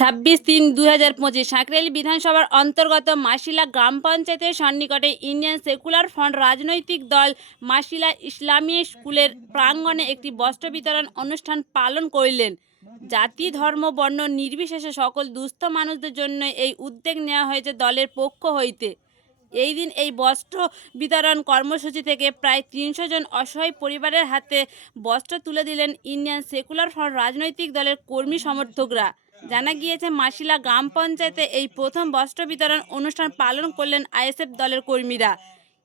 26/3/2025 সাঁকরাইল বিধানসভার অন্তর্গত মাসিলা গ্রাম পঞ্চায়েতের সন্নিকটে ইন্ডিয়ান সেকুলার ফ্রন্ট রাজনৈতিক দল মাসিলা ইসলামী স্কুলের প্রাঙ্গণে একটি বস্ত্র বিতরণ অনুষ্ঠান পালন করিলেন। জাতি, ধর্ম, বর্ণ নির্বিশেষে সকল দুস্থ মানুষদের জন্য এই উদ্যোগ নেওয়া হয়েছে দলের পক্ষ হইতে। এই দিন এই বস্ত্র বিতরণ কর্মসূচি থেকে প্রায় 300 জন অসহায় পরিবারের হাতে বস্ত্র তুলে দিলেন ইন্ডিয়ান সেকুলার ফ্রন্ট রাজনৈতিক দলের কর্মী সমর্থকরা। জানা গিয়েছে, মাসিলা গ্রাম পঞ্চায়েতে এই প্রথম বস্ত্র বিতরণ অনুষ্ঠান পালন করলেন আইএসএফ দলের কর্মীরা।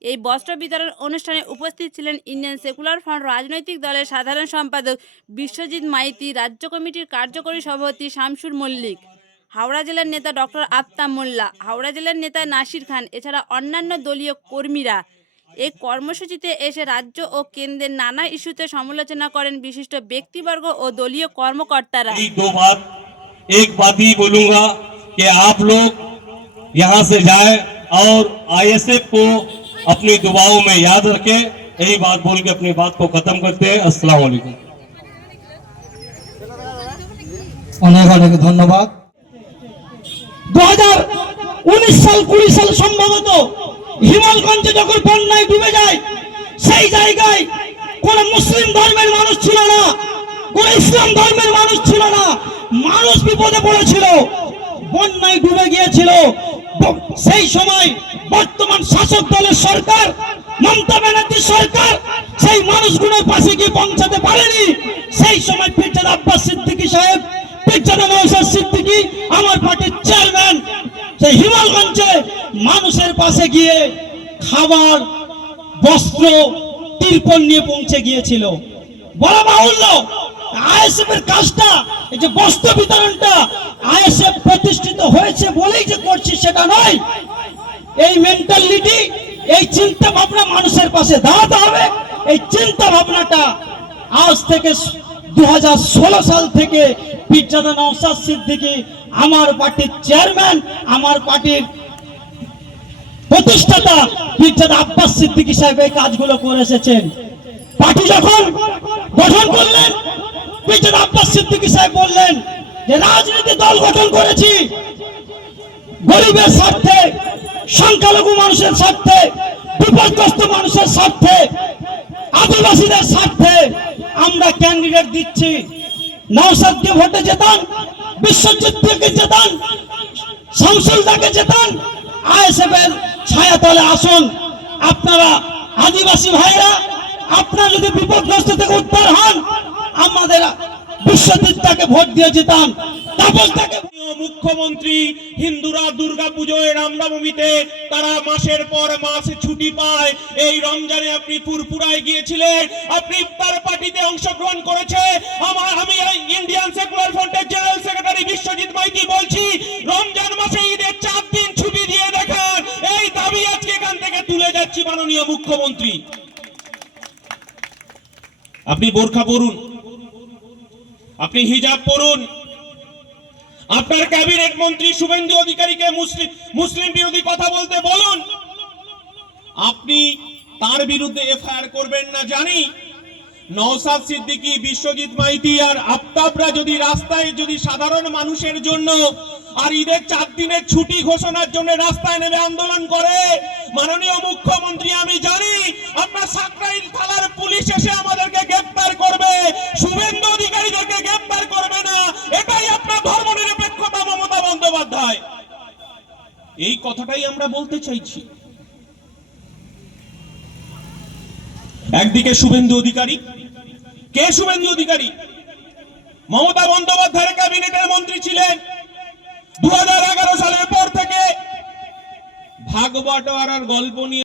এই বস্ত্র বিতরণ অনুষ্ঠানে উপস্থিত ছিলেন ইন্ডিয়ান সেকুলার ফ্রন্ট রাজনৈতিক দলের সাধারণ সম্পাদক বিশ্বজিৎ মাইতি, রাজ্য কমিটির কার্যকরী সভাপতি শামসুর মল্লিক, হাওড়া জেলার নেতা ডক্টর আফতাব মোল্লা, হাওড়া জেলার নেতা নাসির খান, এছাড়া অন্যান্য দলীয় কর্মীরা। এই কর্মসূচিতে এসে রাজ্য ও কেন্দ্রের নানা ইস্যুতে সমালোচনা করেন বিশিষ্ট ব্যক্তিবর্গ ও দলীয় কর্মকর্তারা। एक बात ही बोलूंगा कि आप लोग यहां से जाए और आईएसएफ को अपनी दुआओं में याद रखें। यही बात बोल के अपनी बात को खत्म करते हैं। अस्सलाम वालेकुम। অনেক অনেক ধন্যবাদ। 2019 সাল 20 সাল সম্ভবত হিমালগঞ্জে যখন বন্যায় ডুবে যায়, সেই জায়গায় কোন মুসলিম ধর্মের মানুষ ছিল না, কোন ইসলাম ধর্মের মানুষ ছিল না। মানুষ বিপদে পড়েছিল, বন্যায় ডুবে গিয়েছিল। সেই সময় বর্তমান শাসক দলের সরকার, মমতা ব্যানার্জির সরকার, সেই মানুষগুলোর পাশে গিয়ে পৌঁছাতে পারেনি। সেই সময় পীরজাদা আব্বাস সিদ্দিকী সাহেব, পীরজাদা নওশাদ সিদ্দিকী, আমার পার্টির চেয়ারম্যান, সেই হিমালগঞ্জে মানুষের পাশে গিয়ে খাবার, বস্ত্র, তিরপল নিয়ে পৌঁছে গিয়েছিল। বলা বাহুল্য, আইএসএফ এর কাজটা, এই যে বস্ত্র বিতরণটা আইএসএফ প্রতিষ্ঠিত হয়েছে বলেই যে করছি সেটা নয়। এই মেন্টালিটি, এই চিন্তা ভাবনা মানুষের পাশে দাঁড়াতে হবে। এই চিন্তা ভাবনাটা আজ থেকে 2016 সাল থেকে পীরজাদা নওশাদ সিদ্দিকী, আমার পার্টির চেয়ারম্যান, আমার পার্টির প্রতিষ্ঠাতা পীরজাদা আব্বাস সিদ্দিকী সাহেব এই কাজগুলো করে এসেছেন। পার্টি যখন গঠন করলেন, পীরজাদা আব্বাস সিদ্দিকী সাহেব বললেন যে রাজনীতি দল গঠন করেছি গরিবের স্বার্থে, সংখ্যালঘু মানুষের স্বার্থে, বিপদগ্রস্ত মানুষের স্বার্থে, আদিবাসীদের স্বার্থে আমরা ক্যান্ডিডেট দিচ্ছি। নওশাদকে ভোটে জেতান, বিশ্বজিৎকে জেতান, শামসুলদাকে জেতান, আইএসএফ এর ছায়াতলে আসুন। আপনারা আদিবাসী ভাইরা, আপনারা যদি বিপদগ্রস্ত থেকে উদ্ধার হন, আমাদের বিশ্বজিৎকে ভোট দিয়ে জেতান। মুখ্যমন্ত্রী হিন্দুরা দুর্গা পুজোয় রামনবমীতে তারা মাসের পর মাস ছুটি পায়। এই রমজানে আপনি পুরপুরায় গিয়েছিলেন, আপনি ইফতার পার্টিতে অংশগ্রহণ করেছে। আমি ইন্ডিয়ান সেকুলার ফ্রন্টের জেনারেল সেক্রেটারি বিশ্বজিৎ মাইতি বলছি, রমজান মাসে ঈদের 4 দিন ছুটি দিয়ে দেখান। এই দাবি আজকে এখান থেকে তুলে যাচ্ছি মাননীয় মুখ্যমন্ত্রী। আপনি বোরখা পরুন, আপনি হিজাব পরুন। আপনার ক্যাবিনেট মন্ত্রী শুভেন্দু অধিকারীকে মুসলিম বিরোধী কথা বলতে বলুন। আপনি তার বিরুদ্ধে এফআইআর করবেন না জানি। নওশাদ সিদ্দিকী, বিশ্বজিৎ মাইতি আর আফতাবরা যদি রাস্তায়, যদি সাধারণ মানুষের জন্য আর ঈদের 4 দিনের ছুটি ঘোষণার জন্য রাস্তায় নেমে আন্দোলন করে, মাননীয় মুখ্যমন্ত্রী আমি জানি আপনার সাঁকরাইল থানার পুলিশ এসে আমাদেরকে গ্রেফতার করবে, শুভেন্দু অধিকারীদেরকে গ্রেফতার করবে না। এটাই আপনার ধর্মনিরপেক্ষতা মমতা বন্দ্যোপাধ্যায়। এই কথাটাই আমরা বলতে চাইছি। একদিকে শুভেন্দু অধিকারী, কে শুভেন্দু অধিকারী? মমতা বন্দ্যোপাধ্যায়ের ক্যাবিনেটের মন্ত্রী ছিলেন। 2011 সালের পর থেকে ভাগ বাটোয়ারার গল্প নিয়ে